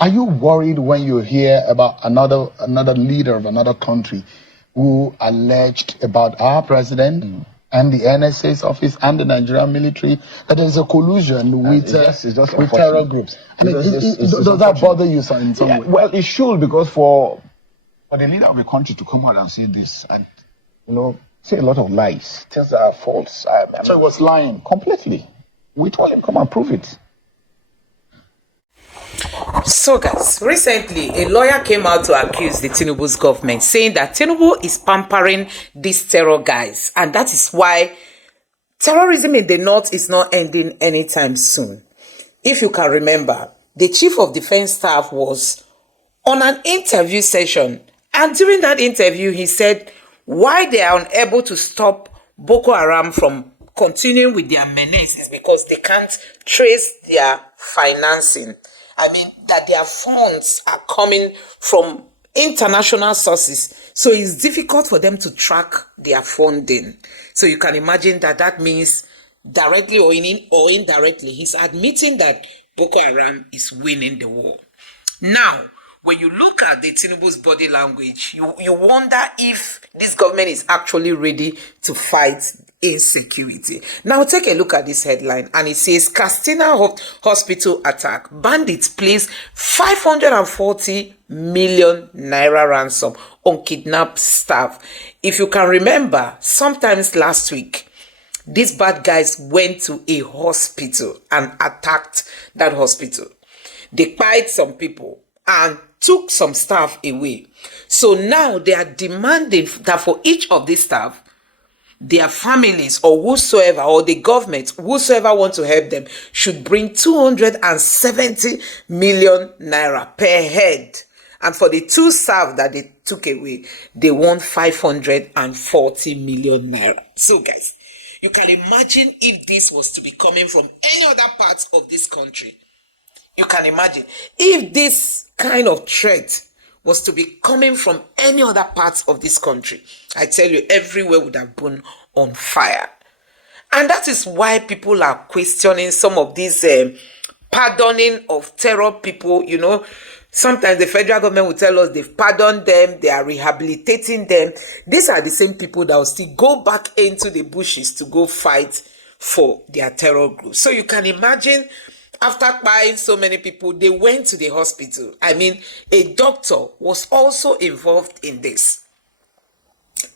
Are you worried when you hear about another leader of another country who alleged about our president and the NSA's office and the Nigerian military that there's a collusion with terror groups? Does that bother you in some way? Well, it should, because for the leader of a country to come out and say this and, say a lot of lies, things that are false. So he was lying completely. We told him, come and prove it. So guys, recently a lawyer came out to accuse the Tinubu's government, saying that Tinubu is pampering these terror guys, and that is why terrorism in the north is not ending anytime soon. If you can remember, the chief of defense staff was on an interview session, and during that interview he said why they are unable to stop Boko Haram from continuing with their menace is because they can't trace their financing. I mean, that their funds are coming from international sources. So it's difficult for them to track their funding. So you can imagine that means directly or indirectly, he's admitting that Boko Haram is winning the war. Now, when you look at the Tinubu's body language, you wonder if this government is actually ready to fight insecurity. Now take a look at this headline, and it says Castina Hospital attack. Bandits place 540 million naira ransom on kidnapped staff. If you can remember, sometimes last week, these bad guys went to a hospital and attacked that hospital. They killed some people and took some staff away. So now they are demanding that for each of these staff, their families or whosoever, or the government, whosoever want to help them, should bring 270 million naira per head. And for the two staff that they took away, they want 540 million naira. So guys, you can imagine if this was to be coming from any other parts of this country. You can imagine if this kind of threat was to be coming from any other parts of this country. I tell you, everywhere would have been on fire. And that is why people are questioning some of these pardoning of terror people. Sometimes the federal government will tell us they've pardoned them, they are rehabilitating them. These are the same people that will still go back into the bushes to go fight for their terror group. So you can imagine, after buying so many people, they went to the hospital. I mean, a doctor was also involved in this.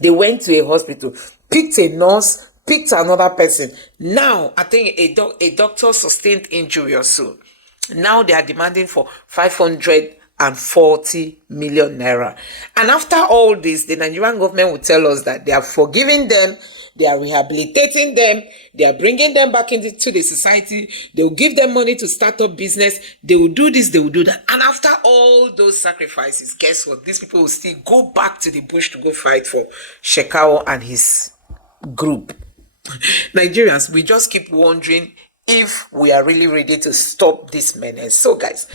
They went to a hospital, picked a nurse, picked another person. Now, I think a doctor sustained injury or so. Now they are demanding for 540 million naira. And after all this, the Nigerian government will tell us that they are forgiving them, they are rehabilitating them, they are bringing them back into the society, they will give them money to start up business, they will do this, they will do that. And after all those sacrifices, guess what? These people will still go back to the bush to go fight for Shekau and his group. Nigerians, we just keep wondering if we are really ready to stop this menace. So guys,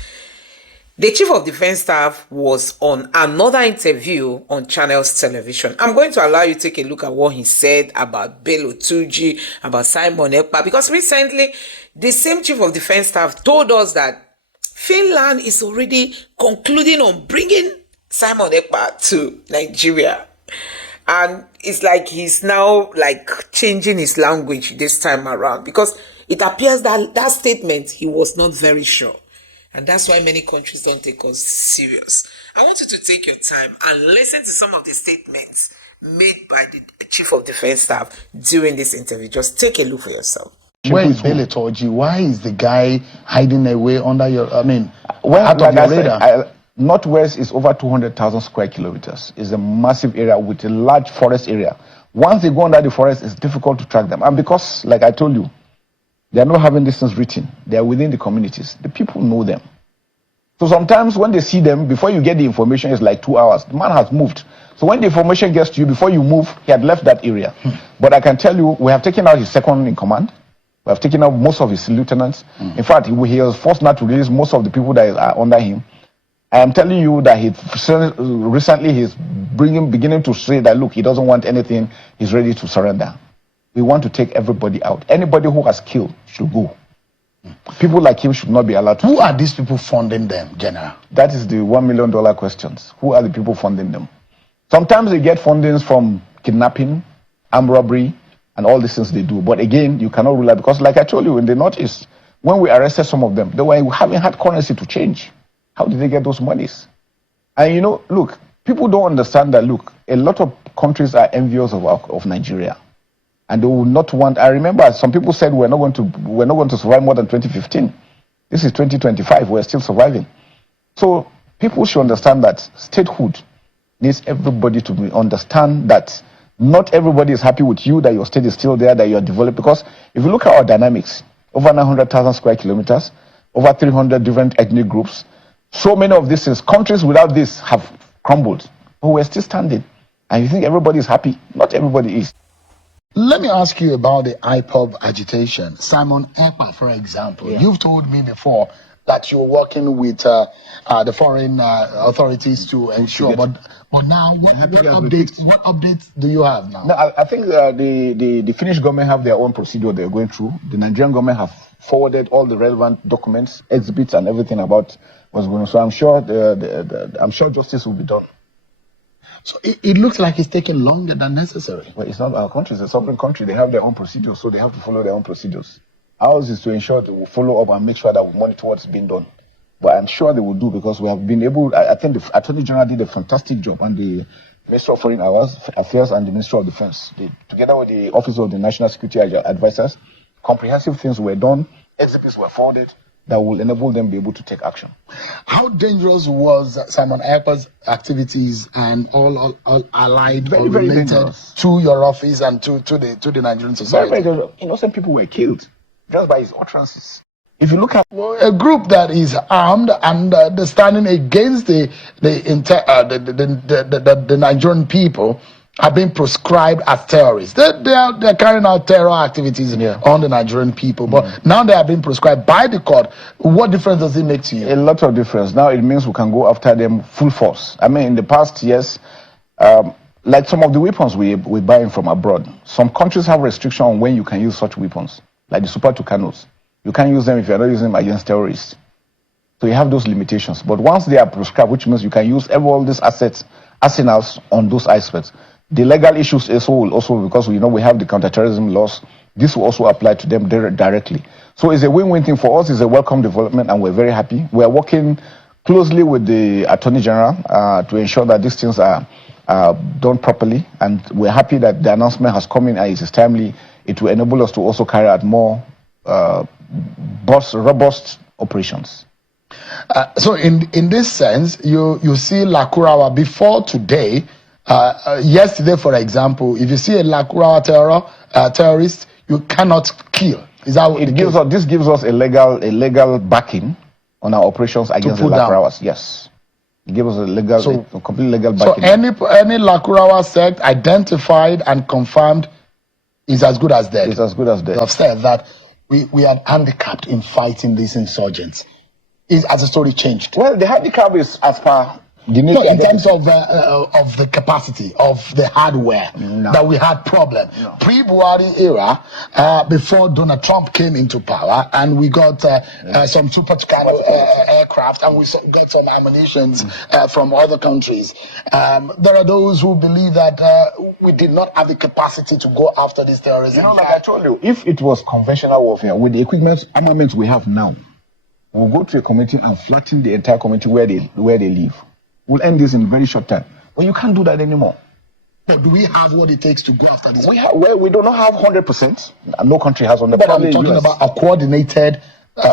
the chief of defense staff was on another interview on Channels Television. I'm going to allow you to take a look at what he said about Bello Tuji, about Simon Ekpa, because recently the same chief of defense staff told us that Finland is already concluding on bringing Simon Ekpa to Nigeria. And it's like he's now changing his language this time around, because it appears that that statement, he was not very sure. And that's why many countries don't take us serious. I want you to take your time and listen to some of the statements made by the chief of defense staff during this interview. Just take a look for yourself. Where is Bello Tuji? Why is the guy hiding away under your, out of your radar? Northwest is over 200,000 square kilometers. It's a massive area with a large forest area. Once they go under the forest, it's difficult to track them. And because, like I told you, they are not having these things written. They are within the communities. The people know them. So sometimes when they see them, before you get the information, it's like 2 hours. The man has moved. So when the information gets to you, before you move, he had left that area. But I can tell you, we have taken out his second in command. We have taken out most of his lieutenants. In fact, he was forced not to release most of the people that are under him. I am telling you that recently he's beginning to say that, look, he doesn't want anything. He's ready to surrender. We want to take everybody out. Anybody who has killed should go. People like him should not be allowed to. Who are these people funding them, General? That is the $1 million questions. Who are the people funding them? Sometimes they get fundings from kidnapping, armed robbery, and all these things they do. But again, you cannot rule out, because like I told you, in the Northeast, when we arrested some of them, they were having had currency to change. How did they get those monies? And you know, look, people don't understand that, look, a lot of countries are envious of Nigeria. And they will not want, I remember some people said we're not going to survive more than 2015. This is 2025, we're still surviving. So people should understand that statehood needs everybody to understand that not everybody is happy with you, that your state is still there, that you're developed. Because if you look at our dynamics, over 900,000 square kilometers, over 300 different ethnic groups, so many of these things, countries without this have crumbled, but we're still standing. And you think everybody is happy? Not everybody is. Let me ask you about the IPOB agitation. Simon Ekpa, for example, you've told me before that you're working with the foreign authorities to ensure, but now, what updates do you have now? No, I think the Finnish government have their own procedure they're going through. The Nigerian government have forwarded all the relevant documents, exhibits, and everything about what's going on. So I'm sure I'm sure justice will be done. So it looks like it's taking longer than necessary. Well, it's not our country, it's a sovereign country. They have their own procedures, so they have to follow their own procedures. Ours is to ensure they will follow up and make sure that we monitor what's being done. But I'm sure they will do, because we have been able, I think the Attorney General did a fantastic job, and the Minister of Foreign Affairs and the Minister of Defense, together with the Office of the National Security Advisors, comprehensive things were done, exhibits were forwarded, that will enable them to be able to take action. How dangerous was Simon Ekpa's activities and all allied or related to your office and to the Nigerian society? Very dangerous. Innocent people were killed just by his utterances. If you look at a group that is armed and they're standing against the Nigerian people, are being proscribed as terrorists. They're carrying out terror activities on the Nigerian people, but now they are being proscribed by the court. What difference does it make to you? A lot of difference. Now it means we can go after them full force. I mean, in the past years, like some of the weapons we're buying from abroad, some countries have restriction on when you can use such weapons, like the Super Tucanos. You can't use them if you're not using them against terrorists. So you have those limitations. But once they are proscribed, which means you can use all these arsenals on those aspects. The legal issues will also, because we know we have the counterterrorism laws, this will also apply to them directly. So it's a win-win thing for us. It's a welcome development, and we're very happy. We're working closely with the Attorney General to ensure that these things are done properly, and we're happy that the announcement has come in and it is timely. It will enable us to also carry out more robust operations. So in this sense, you see Lakurawa before today. Yesterday, for example, if you see a Lakurawa terrorist, you cannot kill. Is that what this gives us a legal backing on our operations against the Lakurawas? Yes, it gives us a complete legal backing. So any Lakurawa sect identified and confirmed is as good as dead. It's as good as dead. You have said that we are handicapped in fighting these insurgents. Has the story changed? Well, the handicap is as far. No, in terms of the capacity of the hardware that we had problem pre-Buhari era, before Donald Trump came into power, and we got some Super Tucano aircraft, and we got some ammunitions from other countries. There are those who believe that we did not have the capacity to go after this terrorism. Like I told you, if it was conventional warfare with the armaments we have now, we'll go to a community and flatten the entire community where they live. We'll end this in a very short time. Well, you can't do that anymore. But do we have what it takes to go after this? We do not have 100%. No country has 100%. But I'm talking about a coordinated,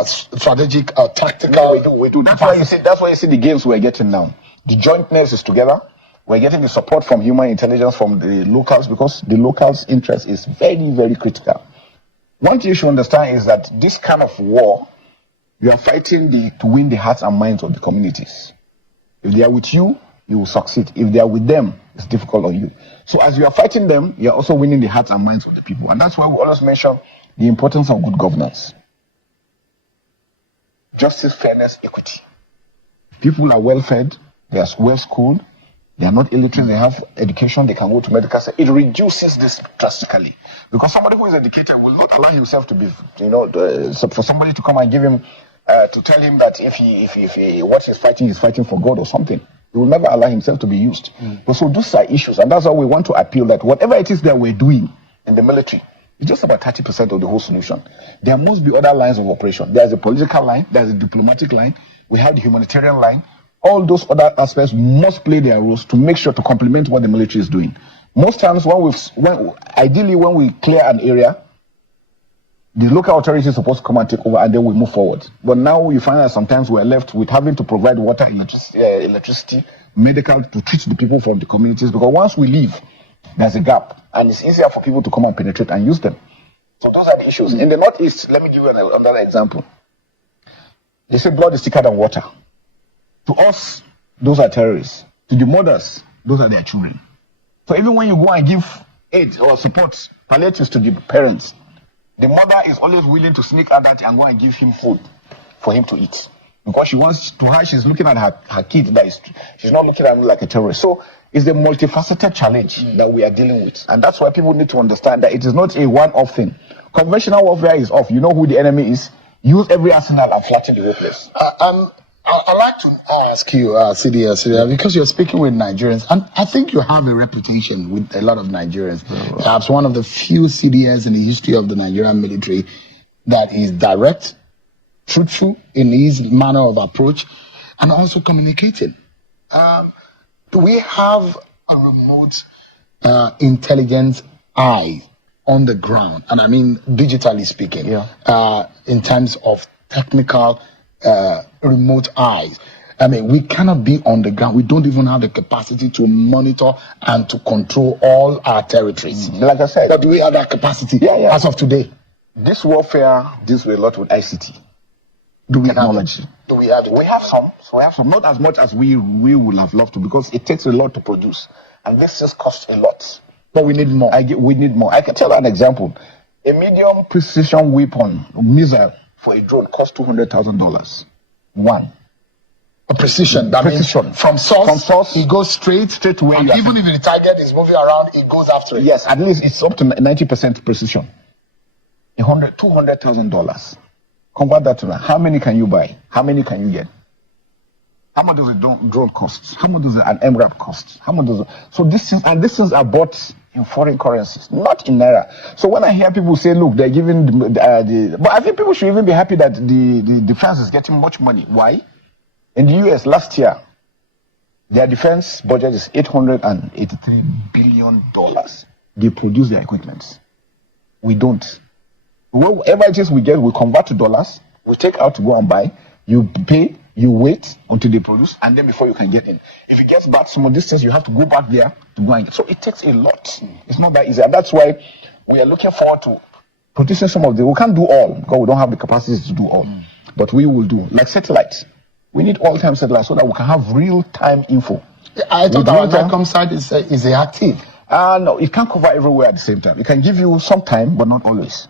strategic, tactical. No, we do. That's why you see the gains we're getting now. The jointness is together. We're getting the support from human intelligence, from the locals, because the locals' interest is very, very critical. One thing you should understand is that this kind of war, you are fighting to win the hearts and minds of the communities. If they are with you, you will succeed. If they are with them, it's difficult on you. So as you are fighting them, you are also winning the hearts and minds of the people. And that's why we always mention the importance of good governance. Justice, fairness, equity. People are well fed, they are well schooled, They are not illiterate. They have education. They can go to medical center. It reduces this drastically because somebody who is educated will not allow himself to be, so for somebody to come and give him, to tell him that if he what he's fighting for God or something. He will never allow himself to be used. But so those are issues, and that's why we want to appeal that whatever it is that we're doing in the military, it's just about 30% of the whole solution. There must be other lines of operation. There's a political line, there's a diplomatic line, we have the humanitarian line. All those other aspects must play their roles to make sure to complement what the military is doing. Most times ideally when we clear an area, the local authority is supposed to come and take over, and then we move forward. But now you find that sometimes we're left with having to provide water, electricity, medical to treat the people from the communities, because once we leave, there's a gap, and it's easier for people to come and penetrate and use them. So those are the issues. In the Northeast, let me give you another example. They say blood is thicker than water. To us, those are terrorists. To the mothers, those are their children. So even when you go and give aid or support, palliatives to the parents, the mother is always willing to sneak out that and go and give him food for him to eat. Because she wants to her, she's looking at her kid, she's not looking at him like a terrorist. So it's a multifaceted challenge that we are dealing with. And that's why people need to understand that it is not a one-off thing. Conventional warfare is off. You know who the enemy is. Use every arsenal and flatten the whole place. I'd like to ask you, Sidia, because you're speaking with Nigerians, and I think you have a reputation with a lot of Nigerians. Perhaps one of the few CDS in the history of the Nigerian military that is direct, truthful in his manner of approach, and also communicating. Do we have a remote intelligence eye on the ground? And I mean digitally speaking, in terms of technical remote eyes. I mean, we cannot be on the ground. We don't even have the capacity to monitor and to control all our territories. Like I said, but do we have that capacity as of today? This warfare deals with a lot with ICT. Do we technology? Do we have it? We have some. So we have some, not as much as we would have loved to, because it takes a lot to produce, and this just costs a lot. But we need more. We need more. I can tell you an example. A medium precision weapon, missile for a drone costs $200,000. One. A precision. That precision. Means from source, it goes straight to where. And even if the target is moving around, it goes after it. Yes, at least it's up to 90% precision. $200,000. Convert that to that. How many can you buy? How many can you get? How much does a drone cost? How much does an MRAP cost? How much does it? So these things are bought in foreign currencies, not in naira. So when I hear people say, look, they're giving but I think people should even be happy that the defense is getting much money. Why? In the US last year, their defense budget is $883 billion. They produce their equipment. We don't. Whatever it is we get, we convert to dollars. We take out to go and buy. You pay, you wait until they produce, and then before you can get in. If it gets back some distance, you have to go back there to go and get. So it takes a lot. It's not that easy. And that's why we are looking forward to producing some of the. We can't do all because we don't have the capacity to do all. But we will do. Like satellites. We need all-time satellites so that we can have real-time info. I thought our NICOM site is active. No, it can't cover everywhere at the same time. It can give you some time, but not always.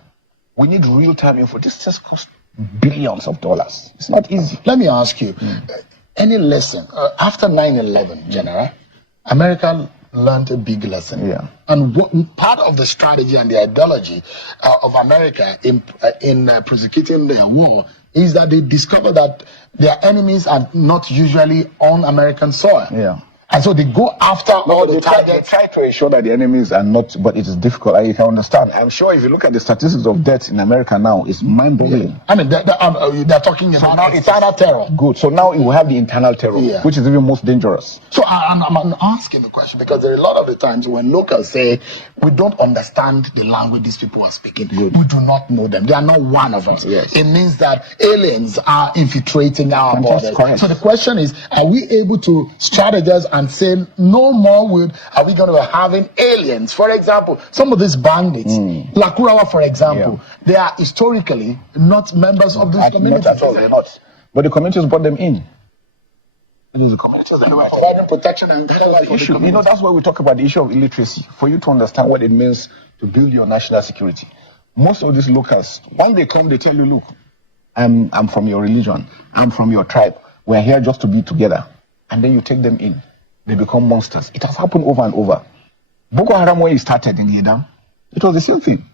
We need real-time info. This just costs billions of dollars. It's not easy. Let me ask you, any lesson after 9/11, General? America learned a big lesson. Yeah. And part of the strategy and the ideology of America in prosecuting their war is that they discover that their enemies are not usually on American soil. Yeah. And so they go after all the targets. They try to ensure that the enemies are not, but it is difficult. And you can understand. I'm sure if you look at the statistics of deaths in America now, it's mind-boggling. Yeah. I mean, they're talking about now external terror. Good. So now you have the internal terror, which is even most dangerous. So I'm asking the question because there are a lot of the times when locals say, we don't understand the language these people are speaking. Good. We do not know them. They are not one of us. Yes. It means that aliens are infiltrating our borders. Correct. So the question is, are we able to strategize and say no more are we going to be having aliens? For example, some of these bandits, Lakurawa, for example, they are historically not members of this community. Not at all, they're not. But the communities brought them in. It is the communities that were providing protection and guidance for the community. You know, that's why we talk about the issue of illiteracy, for you to understand what it means to build your national security. Most of these locals, when they come, they tell you, look, I'm from your religion, I'm from your tribe, we're here just to be together. And then you take them in. they become monsters. It has happened over and over. Boko Haram, when it started in Yedam, it was the same thing.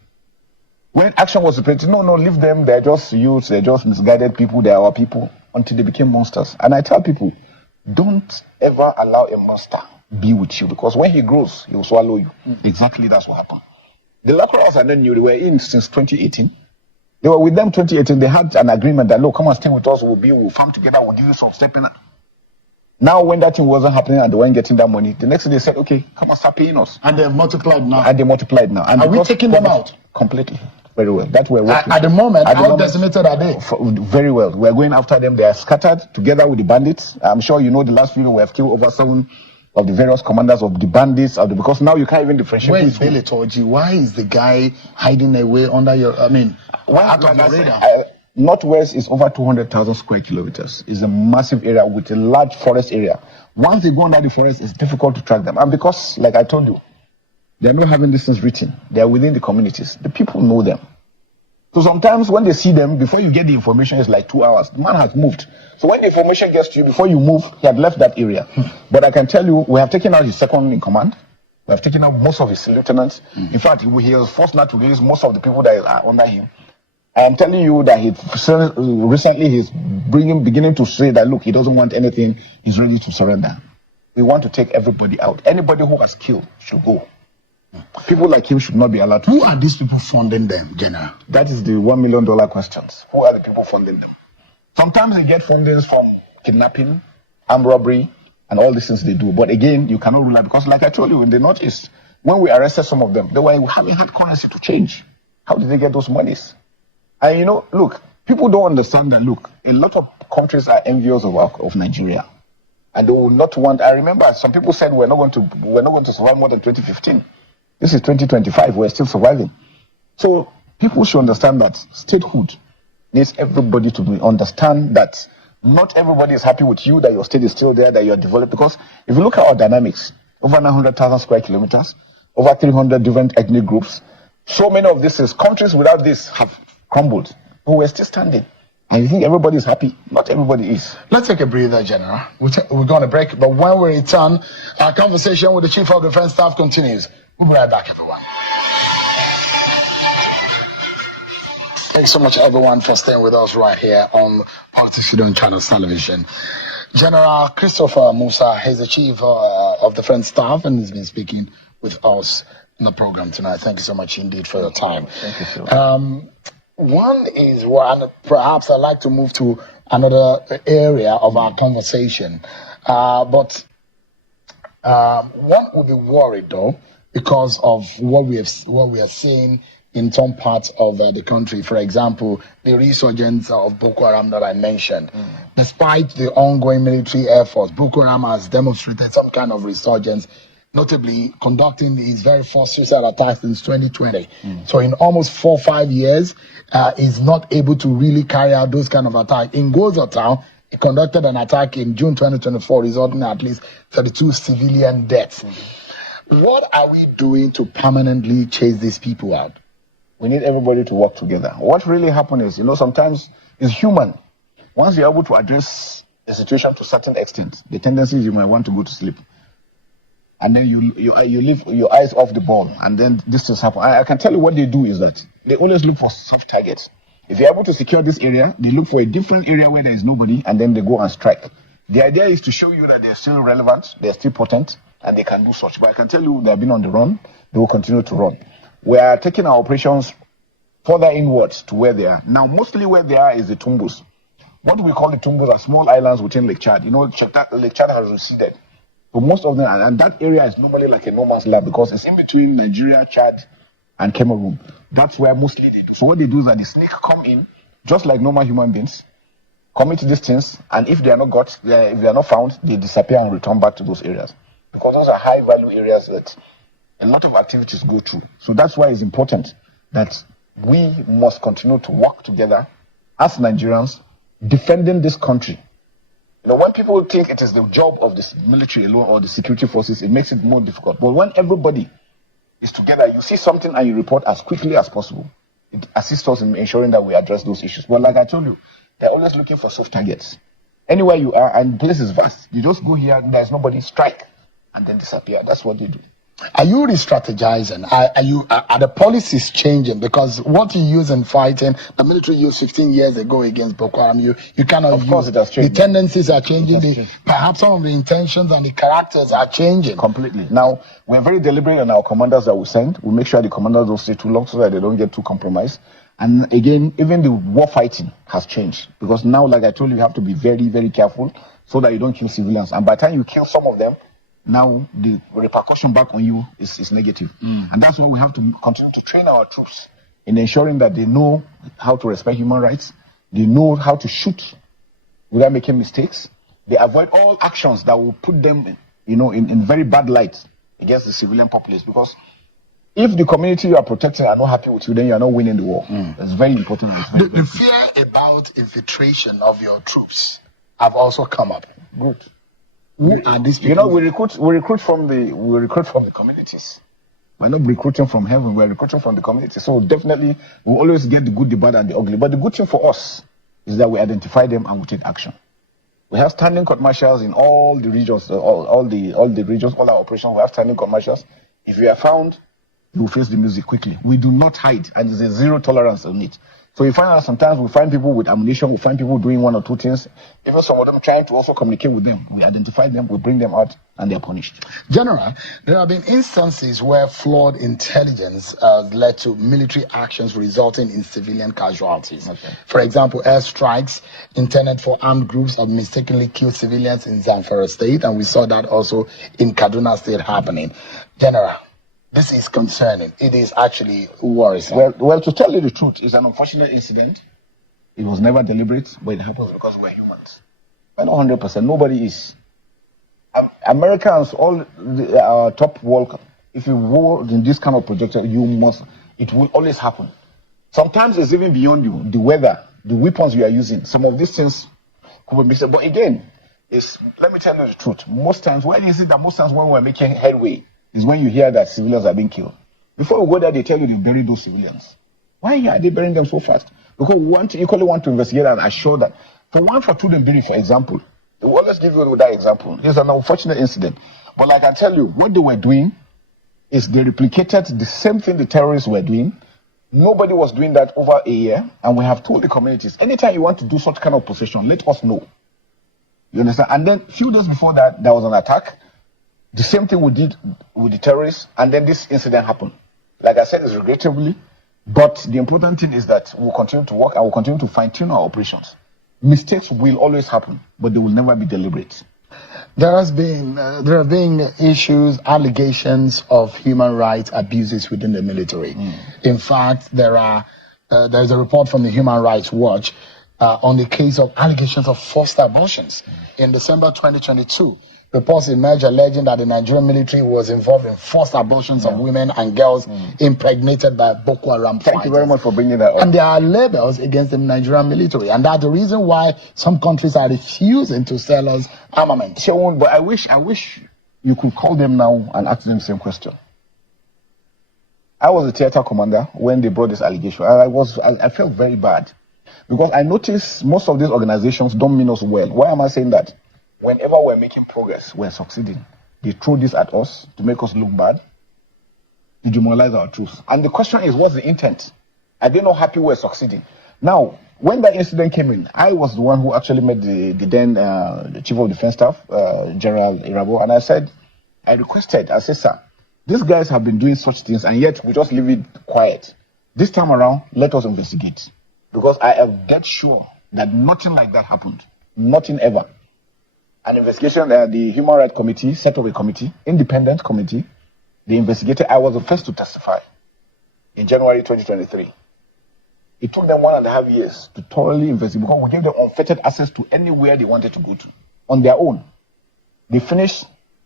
When action was repeated, no, leave them, they're just youths, they're just misguided people, they're our people, until they became monsters. And I tell people, don't ever allow a monster be with you, because when he grows, he will swallow you. Exactly that's what happened. The Lacrosse I then knew, they were in since 2018. They were with them 2018, they had an agreement that, look, come and stay with us, we'll farm together, we'll give you some stepping up. Now, when that thing wasn't happening and they weren't getting that money, the next day they said, okay, come and start paying us. And they've multiplied now. And they multiplied now. And are we taking them out? Completely. Very well. That we're working. At the moment, how decimated are they? Very well. We're going after them. They are scattered together with the bandits. I'm sure you know the last video we have killed over 7 of the various commanders of the bandits. Because now you can't even differentiate. Where is Bele Torji? Why is the guy hiding away under your, out of your radar? Northwest is over 200,000 square kilometers. It's a massive area with a large forest area. Once they go under the forest, it's difficult to track them. And because, like I told you, they're not having these things written. They are within the communities. The people know them. So sometimes when they see them, before you get the information, it's like 2 hours. The man has moved. So when the information gets to you, before you move, he had left that area. But I can tell you, we have taken out his second in command. We have taken out most of his lieutenants. In fact, he was forced not to release most of the people that are under him. I am telling you that recently he's beginning to say that, look, he doesn't want anything. He's ready to surrender. We want to take everybody out. Anybody who has killed should go. People like him should not be allowed to. Who are these people funding them, General? That is the $1 million questions. Who are the people funding them? Sometimes they get fundings from kidnapping, armed robbery, and all these things they do. But again, you cannot rule out, because like I told you, in the Northeast, when we arrested some of them, they were having had currency to change. How did they get those monies? And look, people don't understand that, look, a lot of countries are envious of Nigeria. And they will not want, I remember some people said we're not going to survive more than 2015. This is 2025, we're still surviving. So people should understand that statehood needs everybody to understand that not everybody is happy with you, that your state is still there, that you are developed. Because if you look at our dynamics, over 900,000 square kilometers, over 300 different ethnic groups, so many of these countries without this have crumbled, but we're still standing. And you think everybody is happy? Not everybody is. Let's take a breather, General. We're going to break, but when we return, our conversation with the Chief of Defense Staff continues. We'll be right back, everyone. Thanks so much, everyone, for staying with us right here on Politician Channel Television. General Christopher Musa is the Chief of Defense Staff, and he's been speaking with us in the program tonight. Thank you so much indeed for your time. Thank you so much. One is one, perhaps I'd like to move to another area of our conversation. But one would be worried, though, because of what we are seeing in some parts of the country. For example, the resurgence of Boko Haram that I mentioned. Despite the ongoing military efforts, Boko Haram has demonstrated some kind of resurgence, notably conducting his very first suicide attack since 2020. So in almost 4 or 5 years, is not able to really carry out those kind of attacks. In Goza Town, he conducted an attack in June 2024, resulting in at least 32 civilian deaths. What are we doing to permanently chase these people out? We need everybody to work together. What really happens is, sometimes it's human. Once you're able to address the situation to a certain extent, the tendency is you might want to go to sleep. And then you leave your eyes off the ball, and then this things happen. I can tell you what they do is that they always look for soft targets. If you're able to secure this area, they look for a different area where there is nobody, and then they go and strike. The idea is to show you that they're still relevant, they're still potent, and they can do such. But I can tell you they've been on the run, they will continue to run. We are taking our operations further inwards to where they are. Now, mostly where they are is the Tumbus. What do we call the Tumbus? Are small islands within Lake Chad. Lake Chad has receded. So most of them, and that area is normally like a no man's land because it's in between Nigeria, Chad, and Cameroon. That's where mostly they do. So what they do is that the snake come in, just like normal human beings, commit these things, and if they are not found, they disappear and return back to those areas. Because those are high value areas that a lot of activities go through. So that's why it's important that we must continue to work together as Nigerians, defending this country. When people think it is the job of the military alone or the security forces, it makes it more difficult. But when everybody is together, you see something and you report as quickly as possible. It assists us in ensuring that we address those issues. But like I told you, they're always looking for soft targets. Anywhere you are, and the place is vast. You just go here, there's nobody, strike. and then disappear. That's what they do. Are you re-strategizing? Are the policies changing? Because what you use in fighting, the military used 15 years ago against Boko Haram, you cannot use. Of course, it has changed. The tendencies are changing. Perhaps some of the intentions and the characters are changing. Completely. Now, we're very deliberate on our commanders that we send. We make sure the commanders don't stay too long so that they don't get too compromised. And again, even the war fighting has changed. Because now, like I told you, you have to be very, very careful so that you don't kill civilians. And by the time you kill some of them, now the repercussion back on you is negative. And that's why we have to continue to train our troops in ensuring that they know how to respect human rights, they know how to shoot without making mistakes, they avoid all actions that will put them in very bad light against the civilian populace. Because if the community you are protecting are not happy with you, then you are not winning the war. That's very important. The fear about infiltration of your troops have also come up. Good. And these people, we recruit from the communities. We're not recruiting from heaven, we're recruiting from the community. So definitely we always get the good, the bad, and the ugly. But the good thing for us is that we identify them and we take action. We have standing court martials in all the regions, all the regions, all our operations. We have standing court martials. If you are found, you will face the music quickly. We do not hide, and there's a zero tolerance on it. So you find out sometimes we find people with ammunition, we find people doing one or two things, even some of them trying to also communicate with them. We identify them, we bring them out, and they're punished. General, there have been instances where flawed intelligence has led to military actions resulting in civilian casualties. Okay. For example, airstrikes intended for armed groups have mistakenly killed civilians in Zamfara State, and we saw that also in Kaduna State happening. General, this is concerning. It is actually worrisome. Well, to tell you the truth, it's an unfortunate incident. It was never deliberate, but it happens because we're humans. We're not 100%. Nobody is. Americans, all our top world, if you war in this kind of projector, it will always happen. Sometimes it's even beyond you. The weather, the weapons you are using, some of these things could be mixed. But again, let me tell you the truth. Most times, when we're making headway, is when you hear that civilians are being killed. Before we go there, they tell you they buried those civilians. Why are they burying them so fast? Because we equally want to investigate and assure that. For 142 them buried, for example, they will always give you that example. It's an unfortunate incident. But like I tell you, what they were doing is they replicated the same thing the terrorists were doing. Nobody was doing that over a year, and we have told the communities, anytime you want to do such kind of possession, let us know. You understand? And then a few days before that, there was an attack. The same thing we did with the terrorists, and then this incident happened. Like I said, it's regrettably, but the important thing is that we'll continue to work and we'll continue to fine-tune our operations. Mistakes will always happen, but they will never be deliberate. There have been issues, allegations of human rights abuses within the military. In fact, there's a report from the Human Rights Watch on the case of allegations of forced abortions. In December 2022, reports emerged alleging that the Nigerian military was involved in forced abortions of women and girls impregnated by Boko Haram fighters. Thank you very much for bringing that up. And there are labels against the Nigerian military, and that's the reason why some countries are refusing to sell us armament. But I wish you could call them now and ask them the same question. I was a theater commander when they brought this allegation, and I felt very bad because I noticed most of these organizations don't mean us well. Why am I saying that? Whenever we're making progress, we're succeeding. They throw this at us to make us look bad, to demoralize our troops. And the question is, what's the intent? Are they not happy we're succeeding? Now, when that incident came in, I was the one who actually met the then Chief of Defense Staff, General Irabo, and I said, sir, these guys have been doing such things, and yet we just leave it quiet. This time around, let us investigate. Because I am dead sure that nothing like that happened. Nothing ever. An investigation, the Human Rights Committee set up a committee, independent committee. They investigated. I was the first to testify in January 2023. It took them 1.5 years to thoroughly investigate because we gave them unfettered access to anywhere they wanted to go to on their own. They finished,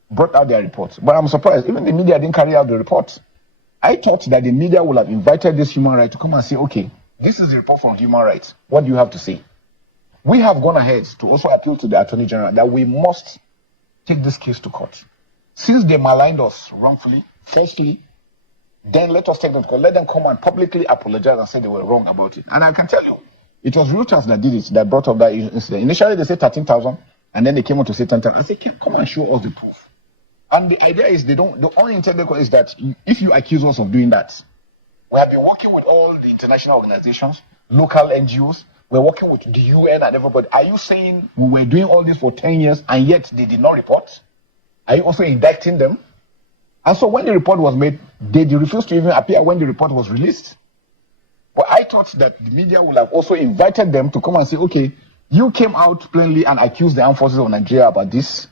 brought out their reports. But I'm surprised, even the media didn't carry out the report. I thought that the media would have invited this human right to come and say, okay, this is the report from human rights. What do you have to say? We have gone ahead to also appeal to the Attorney General that we must take this case to court. Since they maligned us wrongfully, falsely, then let us take them to court. Let them come and publicly apologize and say they were wrong about it. And I can tell you, it was Reuters that did it, that brought up that incident. Initially, they said 13,000, and then they came on to say 10,000. I said, come and show us the proof. And the idea is the only intended is that if you accuse us of doing that, we have been working with all the international organizations, local NGOs, we're working with the UN and everybody. Are you saying we were doing all this for 10 years and yet they did not report? Are you also indicting them? And so when the report was made, they refused to even appear when the report was released. But I thought that the media would have also invited them to come and say, okay, you came out plainly and accused the armed forces of Nigeria about this.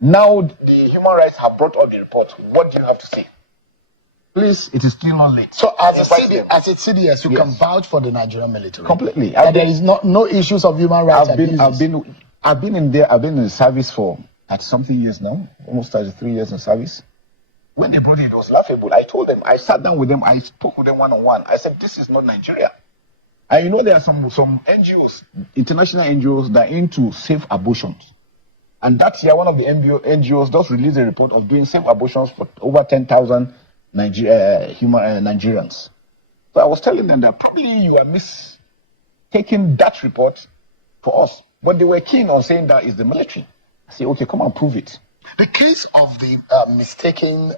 Now the human rights have brought out the report. What do you have to say? Please, it is still not late. So as a CDS, you can vouch for the Nigerian military. Completely. There is no issues of human rights. I've been in the service for 30-something years now, almost 33 years in service. When they brought it, it was laughable. I told them, I sat down with them, I spoke with them one-on-one. I said, this is not Nigeria. And you know, there are some NGOs, international NGOs, that are into safe abortions. And that year, one of the NGOs just released a report of doing safe abortions for over 10,000 Nigerians. So I was telling them that probably you are mistaking that report for us. But they were keen on saying that is the military. I said, okay, come and prove it. The case of the mistaken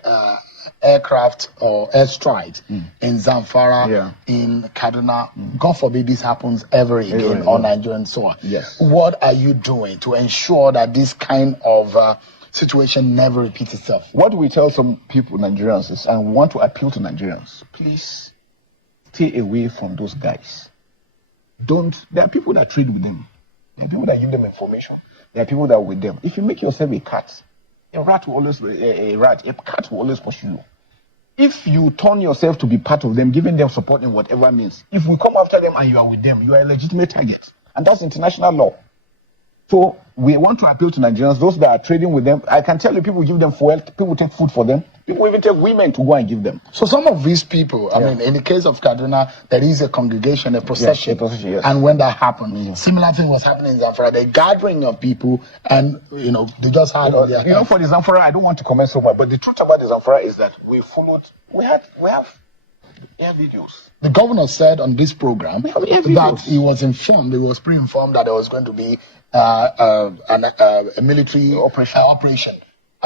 aircraft or airstrike in Zamfara, in Kaduna, God forbid this happens ever again on Nigerian soil. Yes. What are you doing to ensure that this kind of situation never repeats itself? What we tell some people, Nigerians, is, and we want to appeal to Nigerians, please stay away from those guys. There are people that trade with them. There are people that give them information. There are people that are with them. If you make yourself a cat, a cat will always pursue you. If you turn yourself to be part of them, giving them support in whatever means, if we come after them and you are with them, you are a legitimate target. And that's international law. So we want to appeal to Nigerians, those that are trading with them. I can tell you, people give them fuel, people take food for them, people even take women to go and give them. So some of these people, I mean, in the case of Kaduna, there is a congregation, a procession. Yes. And when that happened, similar thing was happening in Zamfara. The gathering of people, and they just had all their. For the Zamfara, I don't want to comment so much, but the truth about the Zamfara is that we have videos. The governor said on this program that he was pre-informed that there was going to be a military operation.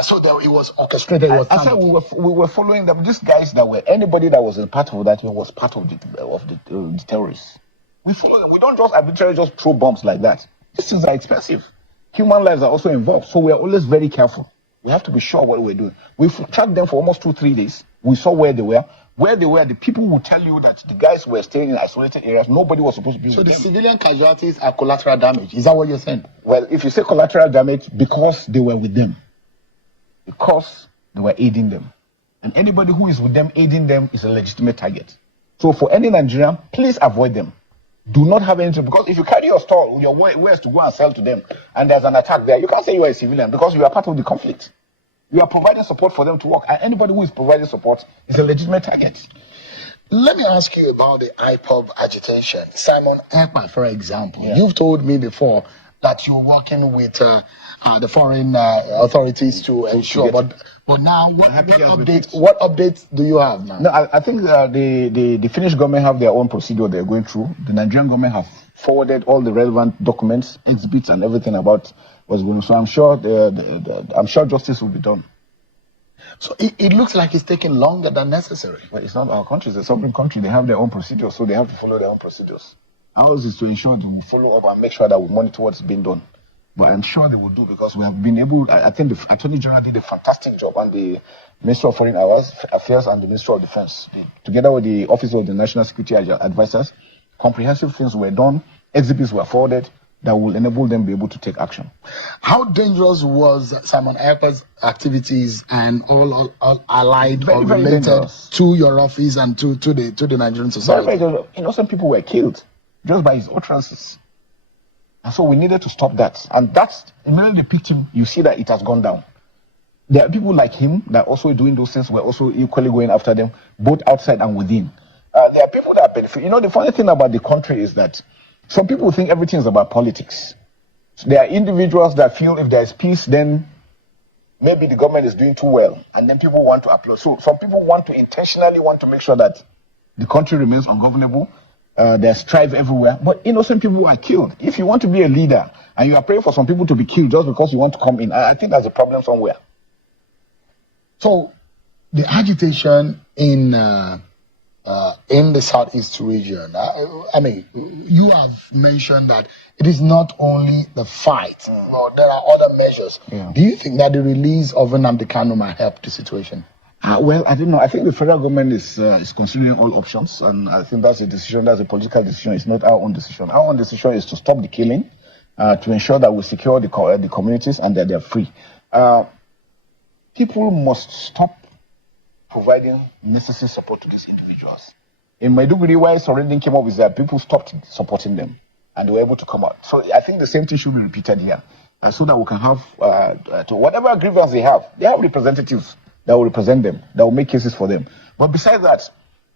So it was orchestrated. I said we were following them. These guys anybody that was a part of that was part of the terrorists. We follow them. We don't just arbitrarily just throw bombs like that. These things are expensive. Human lives are also involved, so we are always very careful. We have to be sure what we're doing. We've tracked them for almost 2-3 days. We saw where they were. Where they were, the people will tell you that the guys were staying in isolated areas. Nobody was supposed to be with them. So the civilian casualties are collateral damage. Is that what you're saying? Well, if you say collateral damage, because they were with them. Because they were aiding them. And anybody who is with them, aiding them, is a legitimate target. So for any Nigerian, please avoid them. Do not have anything, because if you carry your store, your wares to go and sell to them, and there's an attack there, you can't say you are a civilian because you are part of the conflict. You are providing support for them to work, and anybody who is providing support is a legitimate target. Let me ask you about the IPOB agitation. Simon Ekpa, for example, you've told me before that you're working with the foreign authorities to ensure, but now what updates do you have now? No, I think the Finnish government have their own procedure they're going through. The Nigerian government have forwarded all the relevant documents, exhibits, and everything about what's going on. So I'm sure justice will be done. So it looks like it's taking longer than necessary. But it's not our country; it's a sovereign country. They have their own procedures, so they have to follow their own procedures. Ours is to ensure that we follow up and make sure that we monitor what's being done. But I'm sure they will do, because we have been able. I think the Attorney General did a fantastic job, and the Minister of Foreign Affairs and the Minister of Defense, together with the Office of the National Security Advisors, comprehensive things were done. Exhibits were forwarded that will enable them to be able to take action. How dangerous was Simon Ekpa's activities and all allied or related to your office and to the Nigerian society? Very, innocent people were killed just by his utterances. And so we needed to stop that. And that's, immediately they picked him, you see that it has gone down. There are people like him that also doing those things. We're also equally going after them, both outside and within. There are people that benefit. The funny thing about the country is that some people think everything is about politics. So there are individuals that feel if there is peace, then maybe the government is doing too well, and then people want to applaud. So some people intentionally want to make sure that the country remains ungovernable. There's strife everywhere, but innocent people are killed. If you want to be a leader and you are praying for some people to be killed just because you want to come in, I think there's a problem somewhere. So the agitation in the southeast region, I mean, you have mentioned that it is not only the fight, but there are other measures. Yeah. Do you think that the release of nnamdi Kanu might help the situation? Well, I don't know. I think the federal government is considering all options, and I think that's a decision. That's a political decision. It's not our own decision. Our own decision is to stop the killing, to ensure that we secure the communities and that they're free. People must stop providing necessary support to these individuals. In Maiduguri, why surrendering came up with that, people stopped supporting them and they were able to come out. So I think the same thing should be repeated here, so that we can have, to whatever grievance they have representatives that will represent them, that will make cases for them. But besides that,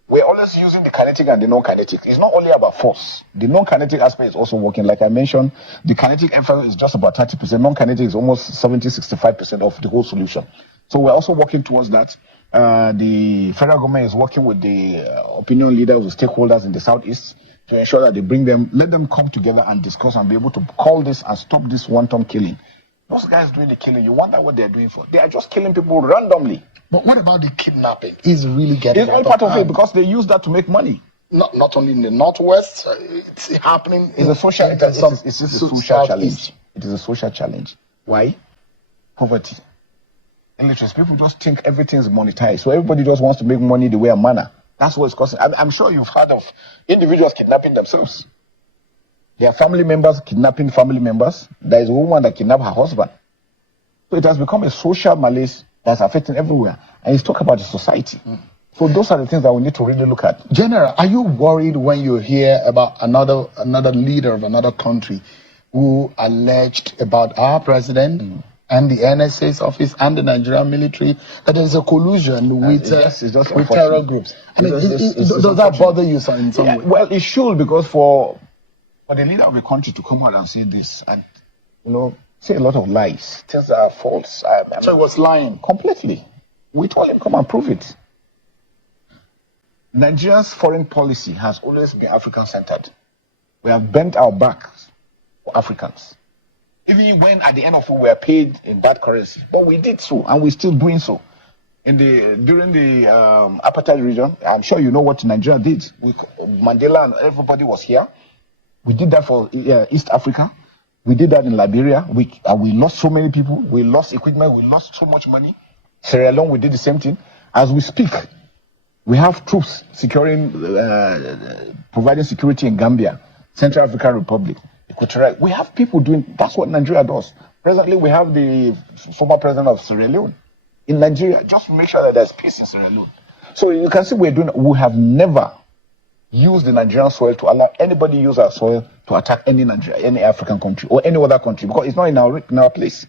we're always using the kinetic and the non-kinetic. It's not only about force. The non-kinetic aspect is also working. Like I mentioned, the kinetic effort is just about 30%. Non-kinetic is almost 70-65% of the whole solution. So we're also working towards that. The federal government is working with the opinion leaders, with stakeholders in the southeast to ensure that they bring them, let them come together and discuss and be able to call this and stop this wanton killing. Those guys doing the killing, you wonder what they're doing for. They are just killing people randomly. But what about the kidnapping? Is really getting It's all part of it because they use that to make money. Not only in the northwest, it's happening. It's a social. It's a social challenge. It is a social challenge. Why? Poverty. Illiteracy. People just think everything is monetized. So everybody just wants to make money the way and manner. That's what it's costing. I'm sure you've heard of individuals kidnapping themselves. Their family members kidnapping family members. There is a woman that kidnapped her husband. So it has become a social malaise that's affecting everywhere. And it's talk about the society. So those are the things that we need to really look at. General, are you worried when you hear about another leader of another country who alleged about our president and the NSA's office and the Nigerian military that there's a collusion with terror groups? I mean, does that bother you in some way? Well, it should, because for the leader of a country to come out and say this and, say a lot of lies, things that are false. So it was lying completely. We told him, come and prove it. Nigeria's foreign policy has always been African-centered. We have bent our backs for Africans. Even when at the end of it we were paid in bad currency. But we did so, and we're still doing so. During the apartheid region, I'm sure you know what Nigeria did. Mandela and everybody was here. We did that for East Africa. We did that in Liberia. We lost so many people. We lost equipment. We lost so much money. Sierra Leone, we did the same thing. As we speak, we have troops securing, providing security in Gambia, Central African Republic, Equatorial. We have people doing. That's what Nigeria does. Presently, we have the former president of Sierra Leone in Nigeria, just to make sure that there's peace in Sierra Leone. So you can see we have never used the Nigerian soil to allow anybody use our soil to attack any African country or any other country, because it's not in our place.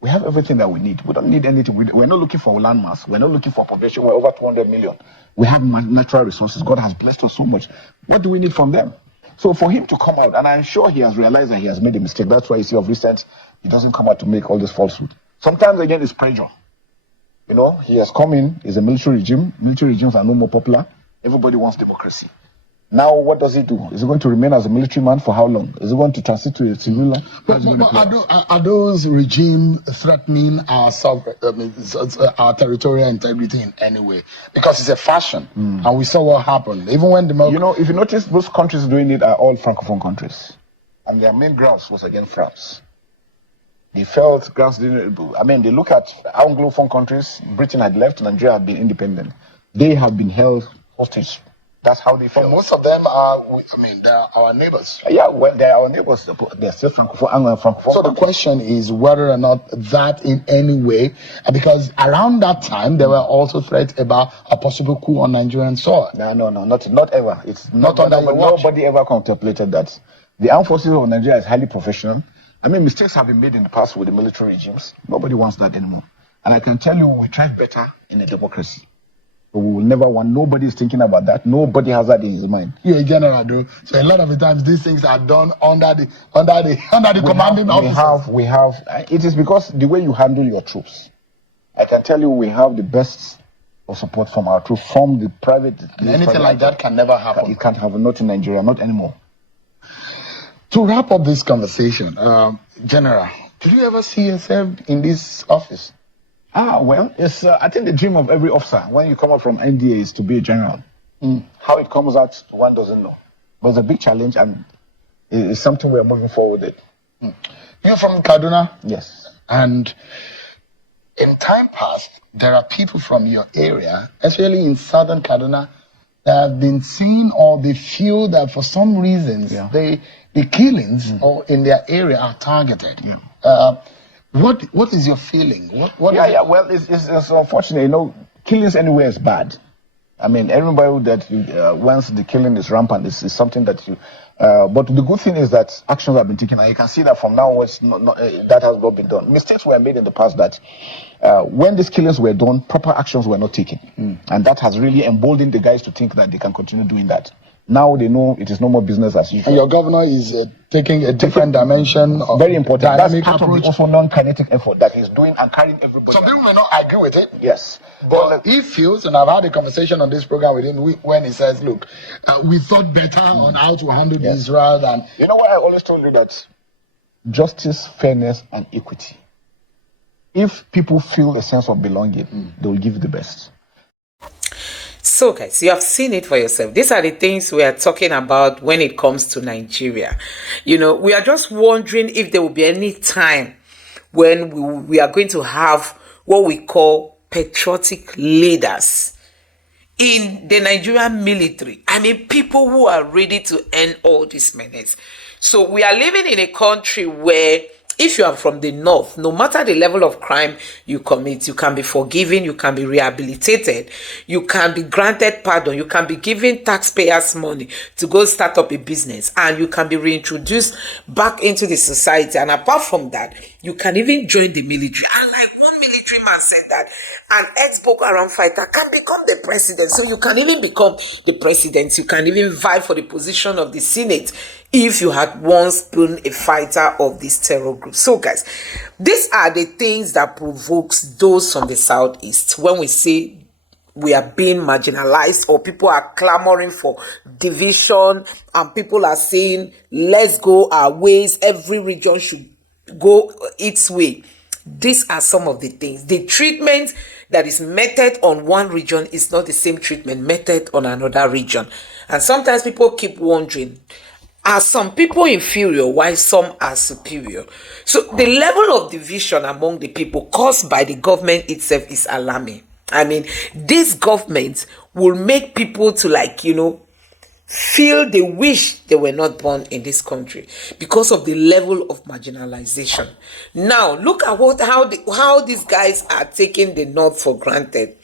We have everything that we need. We don't need anything. We're not looking for landmass. We're not looking for population. We're over 200 million. We have natural resources. God has blessed us so much. What do we need from them? So for him to come out, and I'm sure he has realized that he has made a mistake. That's why you see of recent, he doesn't come out to make all this falsehood. Sometimes, again, it's pressure. He has come in. It's a military regime. Military regimes are no more popular. Everybody wants democracy. Now, what does he do? Is he going to remain as a military man for how long? Is he going to transit to a civilian? Are those regimes threatening our our territorial integrity in any way? Because it's a fashion, and we saw what happened. Even when if you notice, most countries doing it are all francophone countries, and their main grounds was against France. They felt grounds didn't. They look at Anglophone countries. Britain had left, Nigeria had been independent. They have been held hostage. That's how they feel. But most of them are, they are our neighbors. Yeah, well, they are our neighbors. They're still francophone. So the question is whether or not that in any way, because around that time, there were also threats about a possible coup on Nigerian soil. No, not ever. It's not under your watch. Nobody ever contemplated that. The armed forces of Nigeria is highly professional. Mistakes have been made in the past with the military regimes. Nobody wants that anymore. And I can tell you, we thrive better in a democracy. We will never want. Nobody is thinking about that. Nobody has that in his mind. You're a general, though. So a lot of the times these things are done under the commanding officers. We have. It is because the way you handle your troops. I can tell you, we have the best of support from our troops, from the private. And anything like that can never happen. It can't happen. Not in Nigeria. Not anymore. To wrap up this conversation, General, did you ever see yourself in this office? Well, it's I think the dream of every officer when you come out from NDA is to be a general. How it comes out, one doesn't know. But it's a big challenge, and it's something we're moving forward with. You're from Kaduna? Yes. And in time past, there are people from your area, especially in southern Kaduna, that have been seen or they feel that for some reasons the killings or in their area are targeted. What is your feeling? Well, it's unfortunate. Killings anywhere is bad. I mean, everybody that once the killing is rampant is something that you. But the good thing is that actions have been taken, and you can see that from now on, that has not been done. Mistakes were made in the past that when these killings were done, proper actions were not taken, and that has really emboldened the guys to think that they can continue doing that. Now they know it is no more business as usual. And your governor is taking a different dimension. Very important. Dynamic That's part approach. of also non-kinetic effort that he's doing and carrying everybody. Some people may not agree with it. Yes. But he feels, and I've had a conversation on this program with him when he says, look, we thought better on how to handle this rather than... You know what I always told you, that justice, fairness, and equity. If people feel a sense of belonging, they will give you the best. So guys, you have seen it for yourself. These are the things we are talking about when it comes to Nigeria. We are just wondering if there will be any time when we are going to have what we call patriotic leaders in the Nigerian military. I mean, people who are ready to end all this menace. So we are living in a country where if you are from the north, no matter the level of crime you commit, you can be forgiven, you can be rehabilitated, you can be granted pardon, you can be given taxpayers' money to go start up a business, and you can be reintroduced back into the society. And apart from that, you can even join the military. And like one military man said that an ex-Boko Haram fighter can become the president. So you can even become the president. You can even vie for the position of the Senate if you had once been a fighter of this terror group. So guys, these are the things that provokes those from the southeast when we say we are being marginalized, or people are clamoring for division, and people are saying let's go our ways, every region should go its way. These are some of the things. The treatment that is meted on one region is not the same treatment meted on another region. And sometimes people keep wondering, are some people inferior while some are superior? So the level of division among the people caused by the government itself is alarming. I mean, this government will make people to feel they wish they were not born in this country because of the level of marginalization. Now, look at how these guys are taking the North for granted.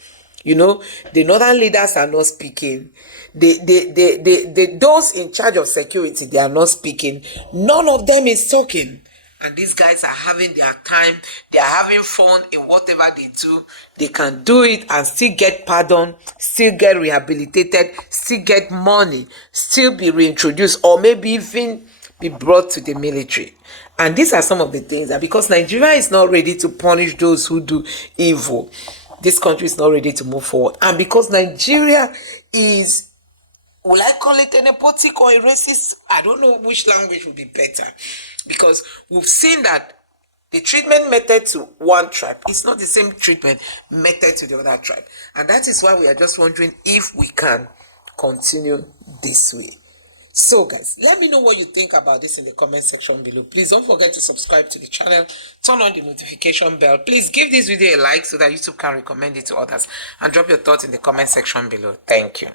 The northern leaders are not speaking. Those in charge of security, they are not speaking. None of them is talking. And these guys are having their time. They are having fun in whatever they do. They can do it and still get pardon, still get rehabilitated, still get money, still be reintroduced, or maybe even be brought to the military. And these are some of the things that, because Nigeria is not ready to punish those who do evil, this country is not ready to move forward. And because Nigeria is, will I call it a nepotic or a racist? I don't know which language would be better. Because we've seen that the treatment method to one tribe is not the same treatment method to the other tribe. And that is why we are just wondering if we can continue this way. So guys, let me know what you think about this in the comment section below. Please don't forget to subscribe to the channel, turn on the notification bell. Please give this video a like so that YouTube can recommend it to others, and drop your thoughts in the comment section below. Thank you.